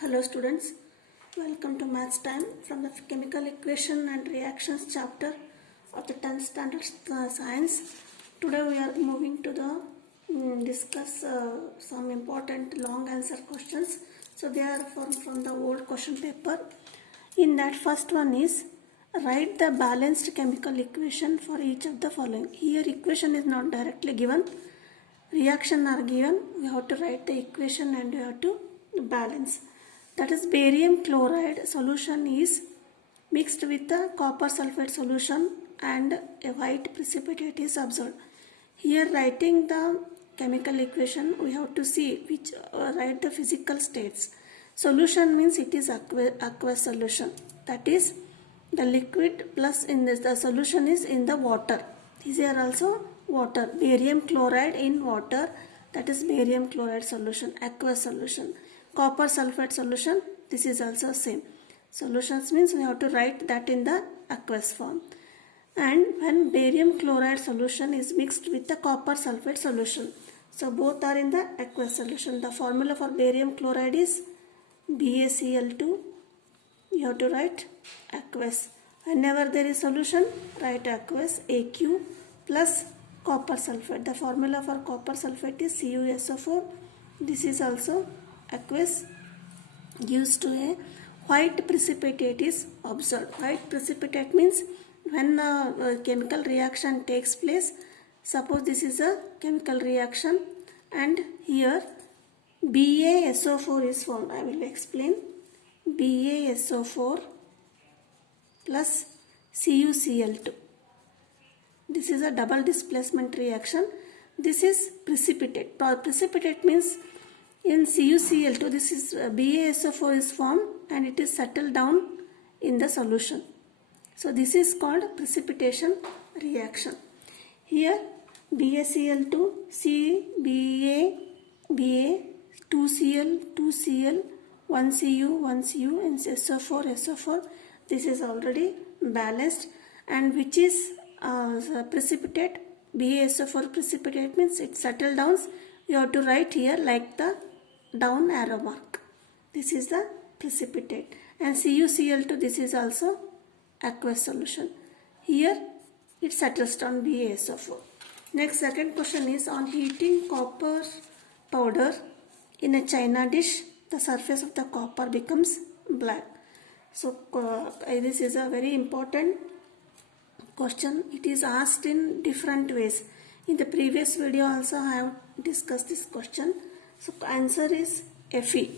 Hello students, welcome to Maths Time from the Chemical Equation and Reactions chapter of the 10th Standard Science. Today we are moving to the discuss some important long answer questions. So they are from the old question paper. In that first one is write the balanced chemical equation for each of the following. Here equation is not directly given, reaction are given. We have to write the equation and we have to balance. That is, barium chloride solution is mixed with the copper sulfate solution and a white precipitate is observed. Here writing the chemical equation, we have to see which write the physical states. Solution means it is aqueous solution. That is, the liquid plus in this, the solution is in the water. These are also water. Barium chloride in water, that is barium chloride solution, aqueous solution. Copper sulfate solution, this is also same. Solutions means we have to write that in the aqueous form. And when barium chloride solution is mixed with the copper sulfate solution, so both are in the aqueous solution. The formula for barium chloride is BaCl2. You have to write aqueous. Whenever there is solution, write aqueous, AQ plus copper sulfate. The formula for copper sulfate is CuSO4. This is also aqueous. Used to a white precipitate is observed. White precipitate means when a chemical reaction takes place. Suppose this is a chemical reaction and here BaSO4 is formed. I will explain. BaSO4 plus CuCl2. This is a double displacement reaction. This is precipitate. Precipitate means in CuCl2, this is BaSO4 is formed and it is settled down in the solution. So this is called precipitation reaction. Here BaCl2, Ba, 2Cl, 2Cl, 1Cu, 1Cu and SO4. This is already balanced, and which is precipitate. BaSO4 precipitate means it settled down. You have to write here like the down arrow mark. This is the precipitate. And CuCl2, this is also aqueous solution. Here it settles down BaSO4. Next, second question is on heating copper powder in a china dish, the surface of the copper becomes black. So this is a very important question. It is asked in different ways. In the previous video also I have discussed this question. So answer is Fe,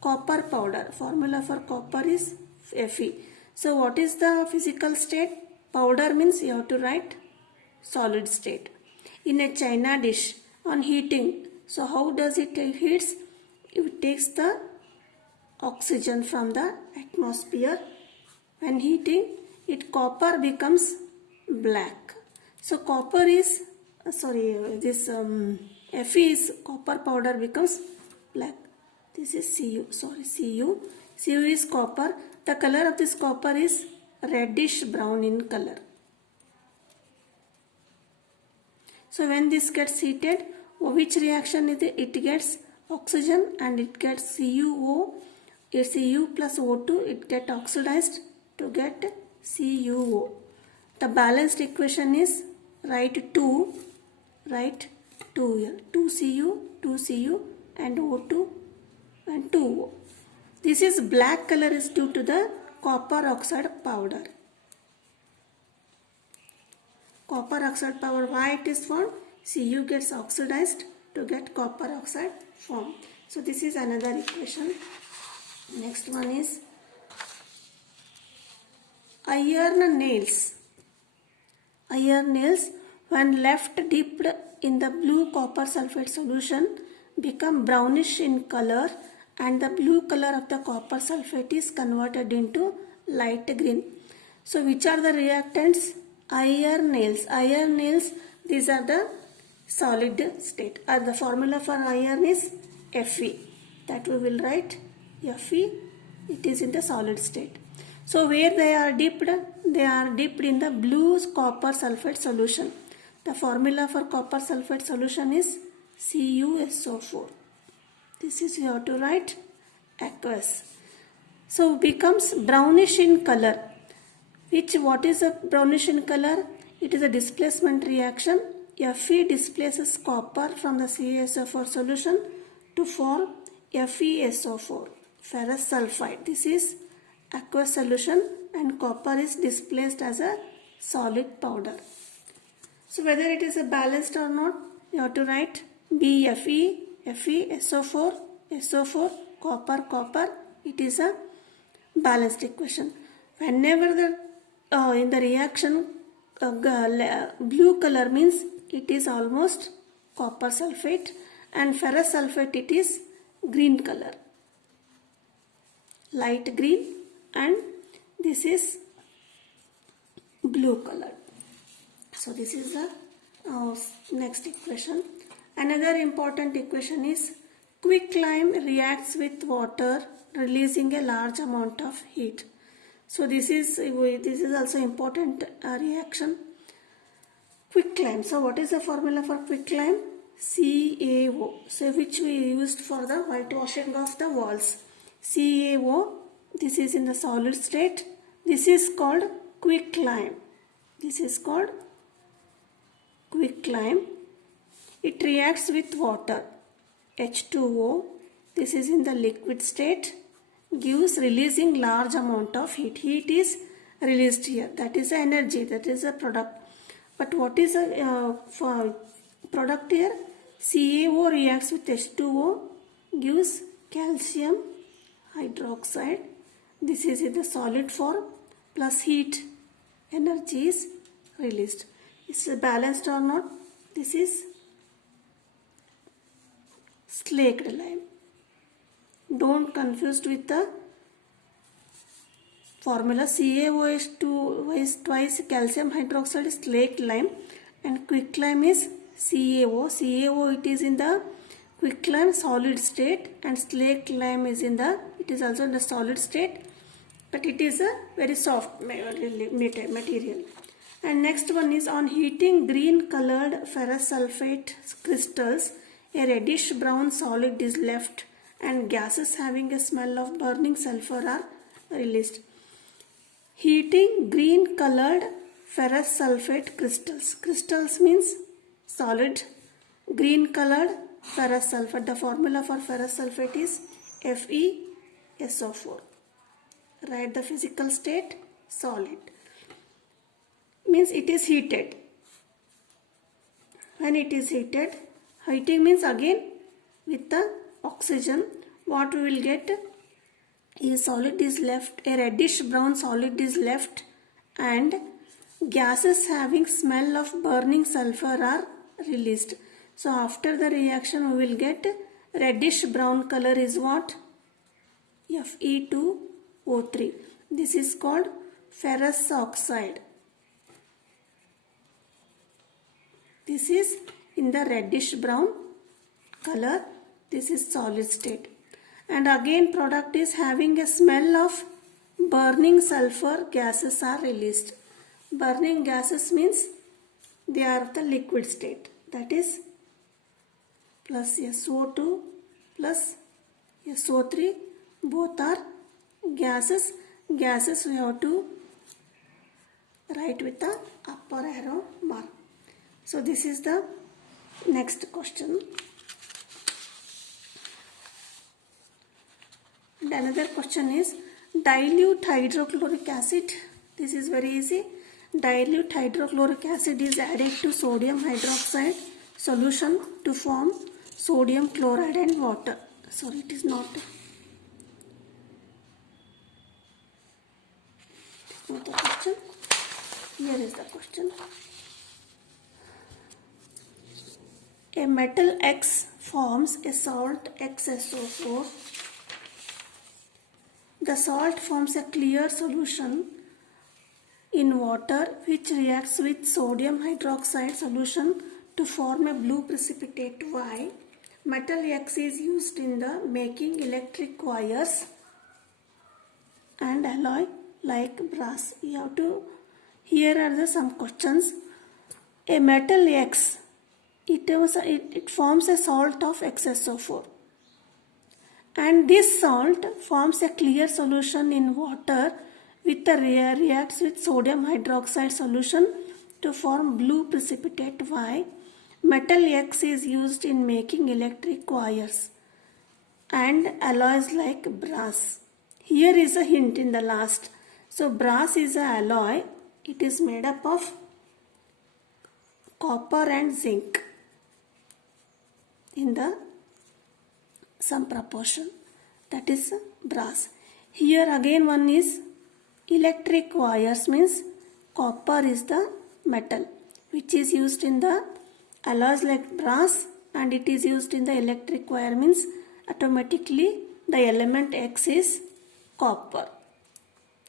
copper powder. Formula for copper is Fe. So what is the physical state? Powder means you have to write solid state. In a china dish on heating, so how does it heats? It takes the oxygen from the atmosphere. When heating, it copper becomes black. So copper is Fe is copper powder becomes black. This is Cu. Cu is copper. The color of this copper is reddish brown in color. So when this gets heated, which reaction is it? It gets oxygen and it gets CuO. Cu plus O2, it gets oxidized to get CuO. The balanced equation is write 2 here. 2Cu and O2 and 2O. This is black color is due to the copper oxide powder. Copper oxide powder, why it is formed? Cu gets oxidized to get copper oxide form. So this is another equation. Next one is iron nails. Iron nails, when left dipped in the blue copper sulfate solution, become brownish in color and the blue color of the copper sulfate is converted into light green. So which are the reactants? Iron nails. Iron nails, these are the solid state. The formula for iron is Fe. That we will write Fe. It is in the solid state. So where they are dipped? They are dipped in the blue copper sulfate solution. The formula for copper sulfate solution is CuSO4. This is you have to write aqueous. So becomes brownish in color. What is a brownish in color? It is a displacement reaction. Fe displaces copper from the CaSO4 solution to form FeSO4, ferrous sulfide. This is aqueous solution and copper is displaced as a solid powder. So whether it is a balanced or not, you have to write BFe, FeSO4, SO4, copper, copper. It is a balanced equation. Whenever the in the reaction blue color means it is almost copper sulfate, and ferrous sulfate it is green color, light green, and this is blue color. So this is the next equation. Another important equation is quicklime reacts with water releasing a large amount of heat. So this is also important reaction. Quicklime. So what is the formula for quicklime? CaO. So which we used for the whitewashing of the walls. CaO. This is in the solid state. This is called quicklime. This is called quicklime. It reacts with water. H2O. This is in the liquid state. Gives releasing large amount of heat. Heat is released here. That is the energy. That is the product. But what is the product here? CaO reacts with H2O. Gives calcium hydroxide. This is in the solid form. Plus heat. Energy is released. Is it balanced or not? This is slaked lime. Don't confuse with the formula. CaO is twice calcium hydroxide is slaked lime, and quicklime is CaO. CaO it is in the quicklime solid state, and slaked lime is it is also in the solid state, but it is a very soft material. And next one is on heating green colored ferrous sulfate crystals, a reddish brown solid is left and gases having a smell of burning sulfur are released. Heating green colored ferrous sulfate crystals. Crystals means solid. Green colored ferrous sulfate. The formula for ferrous sulfate is FeSO4. Write the physical state solid. Means it is heated. When it is heated, heating means again with the oxygen, what we will get? A solid is left, a reddish brown solid is left, and gases having smell of burning sulfur are released. So after the reaction we will get reddish brown color is what? Fe2O3. This is called ferrous oxide. This is in the reddish brown color. This is solid state. And again product is having a smell of burning sulfur, gases are released. Burning gases means they are the liquid state. That is plus SO2 plus SO3. Both are gases. Gases we have to write with the upper arrow mark. So this is the next question. And another question is dilute hydrochloric acid. This is very easy. Dilute hydrochloric acid is added to sodium hydroxide solution to form sodium chloride and water. Sorry, it is not the question. Here is the question. A metal X forms a salt XSO4. The salt forms a clear solution in water which reacts with sodium hydroxide solution to form a blue precipitate Y. Metal X is used in the making electric wires and alloy like brass. You have to, here are some questions. A metal X, it forms a salt of XSO4. and this salt forms a clear solution in water with the reacts with sodium hydroxide solution to form blue precipitate. Y. Metal X is used in making electric wires and alloys like brass. Here is a hint in the last. So brass is an alloy. It is made up of copper and zinc in the some proportion, that is brass. Here again one is electric wires, means copper is the metal which is used in the alloys like brass, and it is used in the electric wire, means automatically the element X is copper.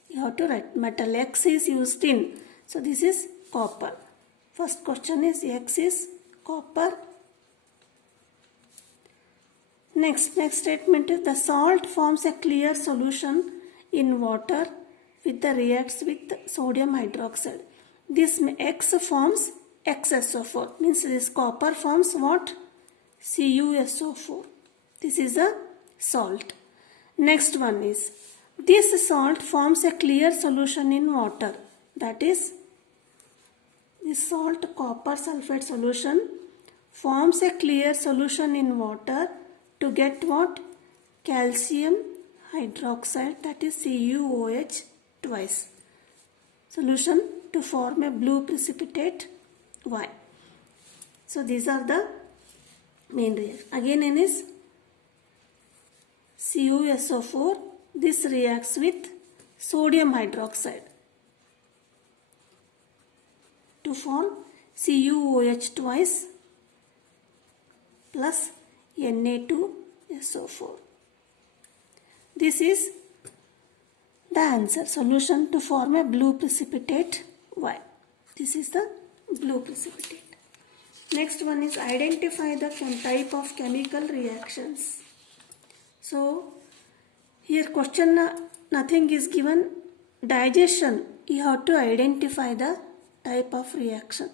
You have to write metal X is used in, so this is copper. First question is X is copper. Next statement is the salt forms a clear solution in water with the reacts with sodium hydroxide. This X forms XSO4, means this copper forms what? CuSO4. This is a salt. Next one is this salt forms a clear solution in water, that is this salt copper sulfate solution forms a clear solution in water to get what? Calcium hydroxide, that is CuOH twice. Solution to form a blue precipitate Y. So these are the main reactions. Again N is CuSO4. This reacts with sodium hydroxide to form CuOH twice plus Na2SO4. This is the answer. Solution to form a blue precipitate Y. This is the blue precipitate. Next one is identify the type of chemical reactions. So here question nothing is given. Digestion, you have to identify the type of reaction.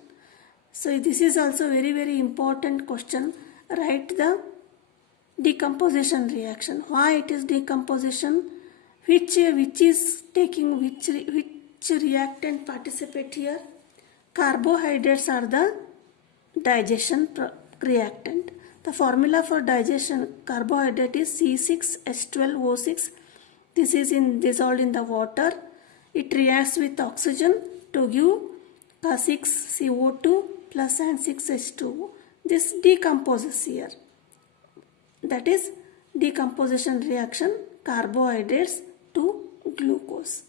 So this is also very important question. Write the decomposition reaction. Why it is decomposition? Which is taking which reactant participate here? Carbohydrates are the digestion reactant. The formula for digestion carbohydrate is C6H12O6. This is dissolved in the water. It reacts with oxygen to give K6CO2 plus and 6H2O. This decomposes here. That is decomposition reaction, carbohydrates to glucose.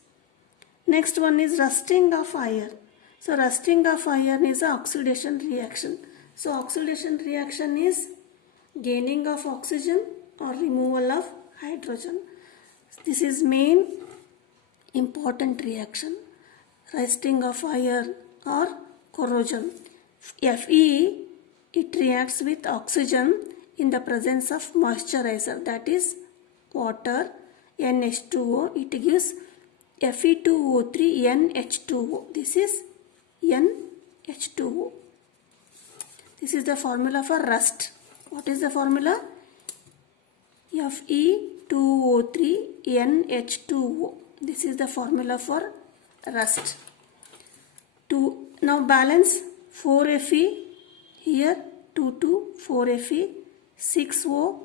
Next one is rusting of iron. So rusting of iron is an oxidation reaction. So oxidation reaction is gaining of oxygen or removal of hydrogen. This is main important reaction. Rusting of iron or corrosion. Fe, it reacts with oxygen in the presence of moisturizer, that is water, NH2O. It gives Fe2O3 NH2O. This is NH2O. This is the formula for rust. What is the formula? Fe2O3 NH2O. This is the formula for rust. Now balance 4Fe here, 2 4Fe, 6O,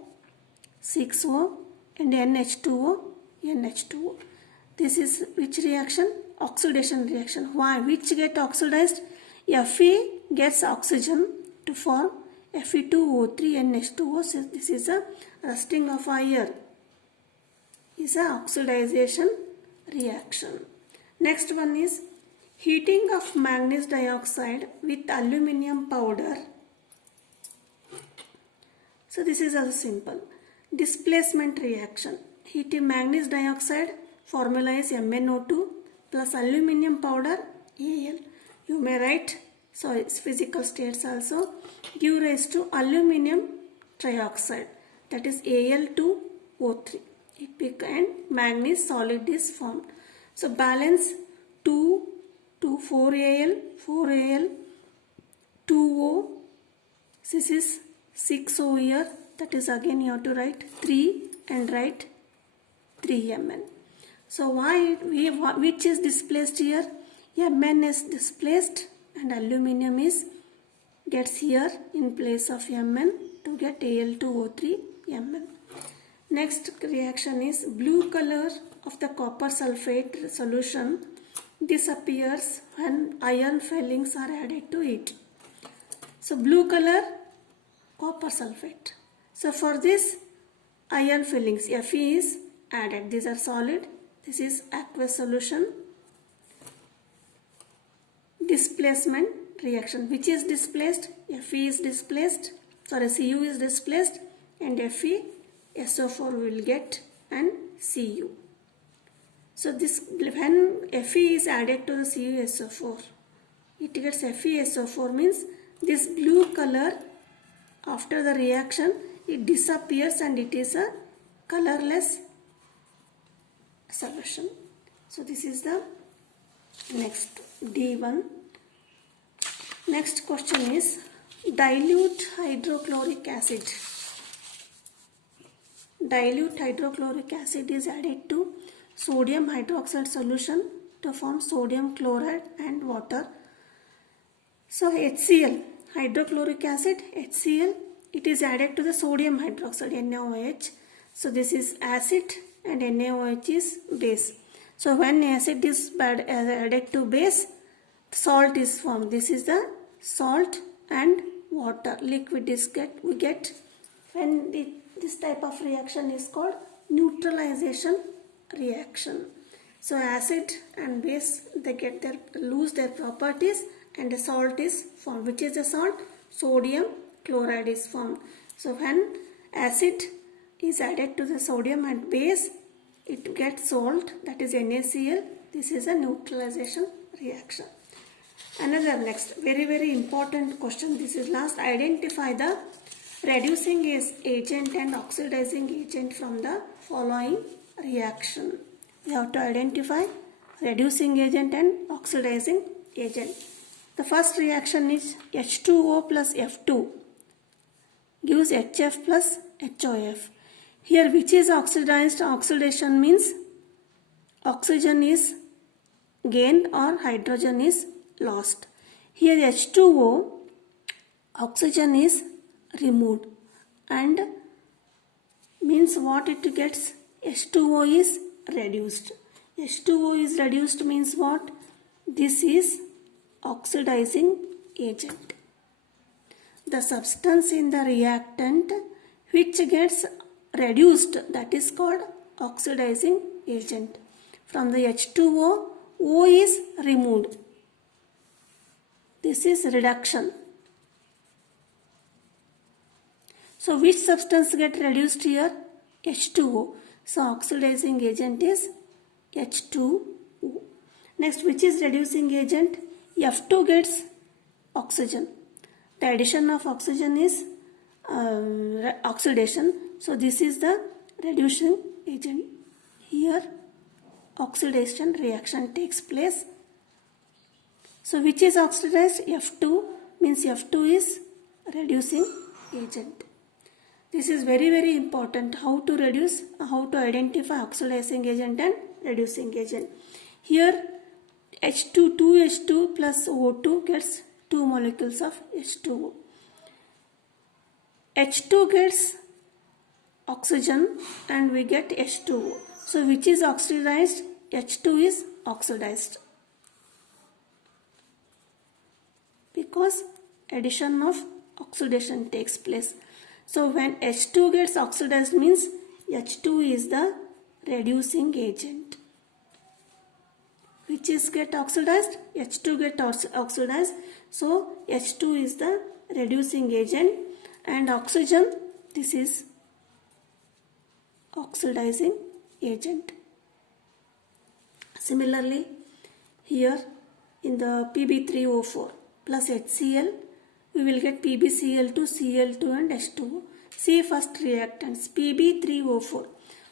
6O and NH2O. This is which reaction? Oxidation reaction. Why? Which get oxidized? Fe gets oxygen to form Fe2O3 NH2O. So this is a rusting of iron. Is a oxidization reaction. Next one is heating of manganese dioxide with aluminium powder. So this is also simple. Displacement reaction. Heating manganese dioxide, formula is MnO2 plus aluminium powder Al. You may write, so its physical states also, give rise to aluminium trioxide, that is Al2O3. And manganese solid is formed. So balance 2 to 4Al, 4Al, 2O, this is 6O here, that is again you have to write 3 and write 3Mn. So which is displaced here? Mn is displaced and aluminum is gets here in place of Mn to get Al2O3 Mn. Next reaction is blue color of the copper sulfate solution disappears when iron fillings are added to it. So blue color copper sulfate. So for this iron fillings Fe is added. These are solid. This is aqueous solution. Displacement reaction. Which is displaced? Fe is displaced. Sorry, Cu is displaced and Fe SO4 will get and Cu. So this when Fe is added to the CuSO4, it gets FeSO4 means this blue color after the reaction it disappears and it is a colorless solution. So this is the next D1. Next question is dilute hydrochloric acid. Dilute hydrochloric acid is added to sodium hydroxide solution to form sodium chloride and water. So HCl, hydrochloric acid, HCl, it is added to the sodium hydroxide, NaOH. So this is acid and NaOH is base. So when acid is added to base, salt is formed. This is the salt and water. Liquid is we get when this type of reaction is called neutralization reaction. So acid and base they lose their properties and a salt is formed. Which is the salt? Sodium chloride is formed. So when acid is added to the sodium and base, it gets salt, that is NaCl. This is a neutralization reaction. Another next very important question. This is last. Identify the reducing agent and oxidizing agent from the following reaction. We have to identify reducing agent and oxidizing agent. The first reaction is H2O plus F2 gives HF plus HOF. Here which is oxidized? Oxidation means oxygen is gained or hydrogen is lost. Here H2O, oxygen is removed and means what it gets? H2O is reduced. H2O is reduced means what? This is oxidizing agent. The substance in the reactant which gets reduced, that is called oxidizing agent. From the H2O, O is removed. This is reduction. So which substance get reduced here? H2O. So oxidizing agent is H2O. Next, which is reducing agent? F2 gets oxygen. The addition of oxygen is oxidation. So this is the reducing agent. Here oxidation reaction takes place. So which is oxidized? F2 means F2 is reducing agent. This is very important. How to reduce, how to identify oxidizing agent and reducing agent. Here H2, 2H2 plus O2 gets 2 molecules of H2O. H2 gets oxygen and we get H2O. So which is oxidized? H2 is oxidized. Because addition of oxidation takes place. So when H2 gets oxidized means H2 is the reducing agent. Which is get oxidized? H2 get oxidized. So H2 is the reducing agent and oxygen, this is oxidizing agent. Similarly, here in the Pb3O4 plus HCl, we will get PbCl2, Cl2 and H2O. See first reactants, Pb3O4.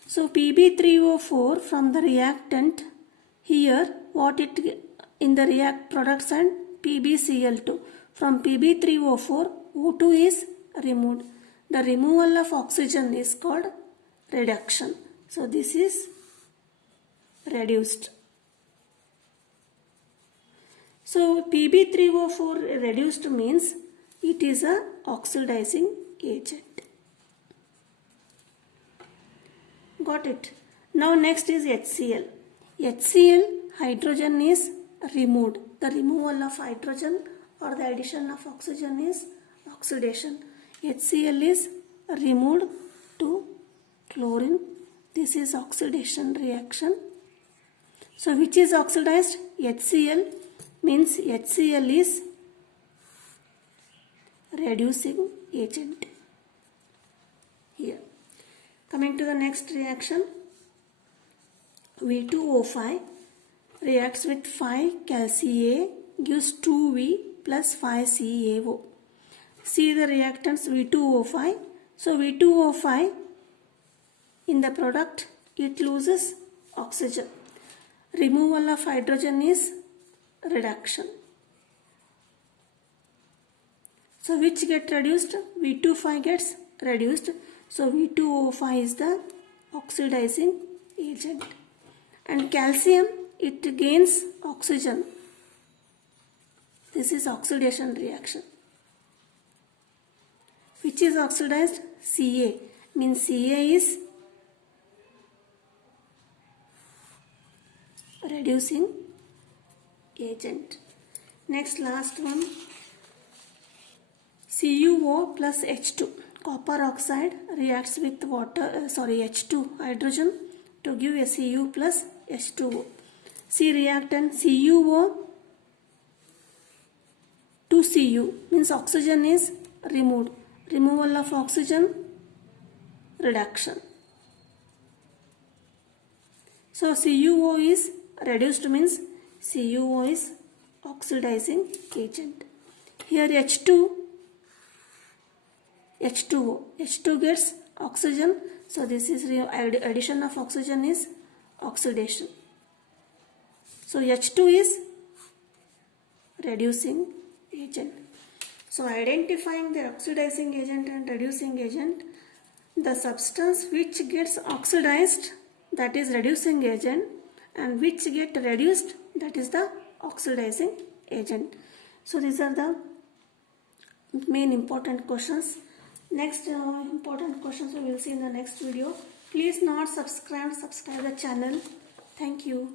So Pb3O4 from the reactant, here what it in the react products and PbCl2. From Pb3O4, O2 is removed. The removal of oxygen is called reduction. So this is reduced. So Pb3O4 reduced means it is a oxidizing agent. Got it? Now next is HCl. HCl, hydrogen is removed. The removal of hydrogen or the addition of oxygen is oxidation. HCl is removed to chlorine. This is oxidation reaction. So which is oxidized? HCl means HCl is reducing agent. Here. Coming to the next reaction, V2O5 reacts with 5 CaCa gives 2V plus 5 CaO. See the reactants V2O5. So V2O5 in the product it loses oxygen. Removal of hydrogen is reduction. So which get reduced? V2O5 gets reduced. So V2O5 is the oxidizing agent. And calcium, it gains oxygen. This is oxidation reaction. Which is oxidized? Ca. Means Ca is reducing agent. Next, last one. CuO plus H2. Copper oxide reacts with water, H2 hydrogen to give a Cu plus H2O. See reactant CuO to Cu means oxygen is removed. Removal of oxygen, reduction. So CuO is reduced means CuO is oxidizing agent. Here H2O. H2 gets oxygen. So this is addition of oxygen is oxidation. So H2 is reducing agent. So identifying the oxidizing agent and reducing agent, the substance which gets oxidized, that is reducing agent, and which get reduced, that is the oxidizing agent. So these are the main important questions. Next important questions we will see in the next video. Please not subscribe the channel. Thank you.